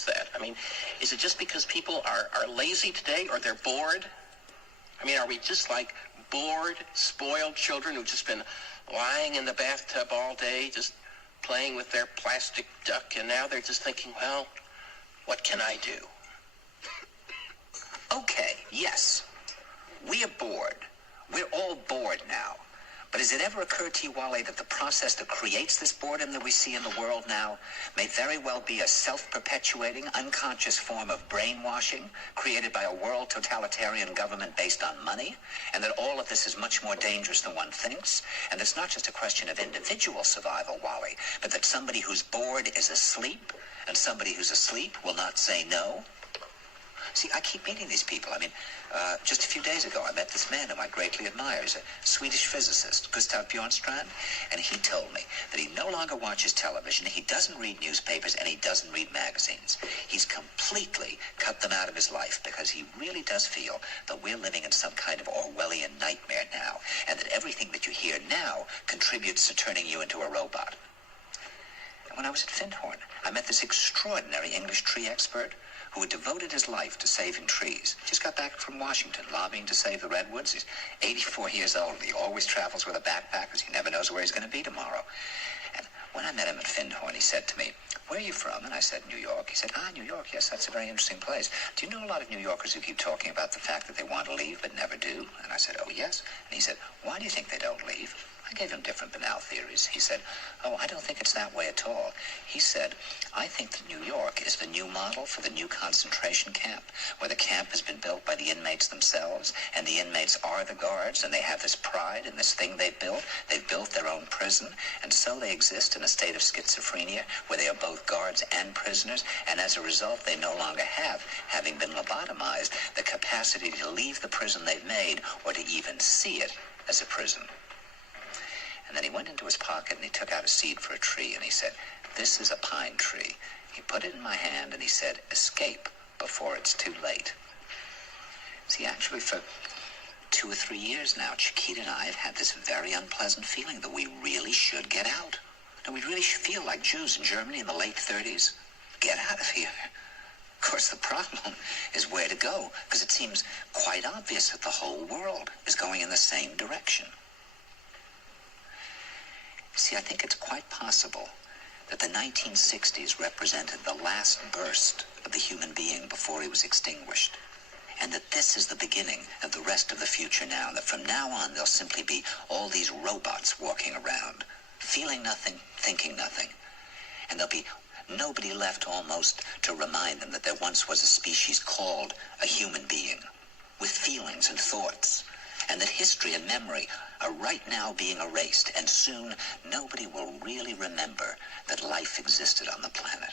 is that? I mean, is it just because people are lazy today, or they're bored? I mean, are we just like bored, spoiled children who've just been lying in the bathtub all day, just playing with their plastic duck, and now they're just thinking, well, what can I do? Okay, yes. We are bored. We're all bored now. But has it ever occurred to you, Wally, that the process that creates this boredom that we see in the world now may very well be a self-perpetuating, unconscious form of brainwashing created by a world totalitarian government based on money, and that all of this is much more dangerous than one thinks, and it's not just a question of individual survival, Wally, but that somebody who's bored is asleep, and somebody who's asleep will not say no? See, I keep meeting these people. I mean, just a few days ago, I met this man whom I greatly admire. He's a Swedish physicist, Gustav Bjornstrand, and he told me that he no longer watches television, he doesn't read newspapers, and he doesn't read magazines. He's completely cut them out of his life because he really does feel that we're living in some kind of Orwellian nightmare now, and that everything that you hear now contributes to turning you into a robot. And when I was at Findhorn, I met this extraordinary English tree expert who had devoted his life to saving trees. Just got back from Washington, lobbying to save the redwoods. He's 84 years old. He always travels with a backpack because he never knows where he's going to be tomorrow. And when I met him at Findhorn, he said to me, "Where are you from?" And I said, "New York." He said, "New York, yes, that's a very interesting place. Do you know a lot of New Yorkers who keep talking about the fact that they want to leave but never do?" And I said, "Oh, yes." And he said, "Why do you think they don't leave?" I gave him different banal theories. He said, "Oh, I don't think it's that way at all." He said, "I think that New York is the new model for the new concentration camp, where the camp has been built by the inmates themselves, and the inmates are the guards, and they have this pride in this thing they've built. They've built their own prison, and so they exist in a state of schizophrenia, where they are both guards and prisoners, and as a result, they no longer have, having been lobotomized, the capacity to leave the prison they've made, or to even see it as a prison." And then he went into his pocket and he took out a seed for a tree and he said, "This is a pine tree." He put it in my hand and he said, "Escape before it's too late." See, actually for 2 or 3 years now, Chiquita and I have had this very unpleasant feeling that we really should get out. And we really should feel like Jews in Germany in the late 30s. Get out of here. Of course, the problem is where to go, because it seems quite obvious that the whole world is going in the same direction. See, I think it's quite possible that the 1960s represented the last burst of the human being before he was extinguished, and that this is the beginning of the rest of the future now, and that from now on there'll simply be all these robots walking around, feeling nothing, thinking nothing, and there'll be nobody left almost to remind them that there once was a species called a human being, with feelings and thoughts, and that history and memory are right now being erased, and soon nobody will really remember that life existed on the planet.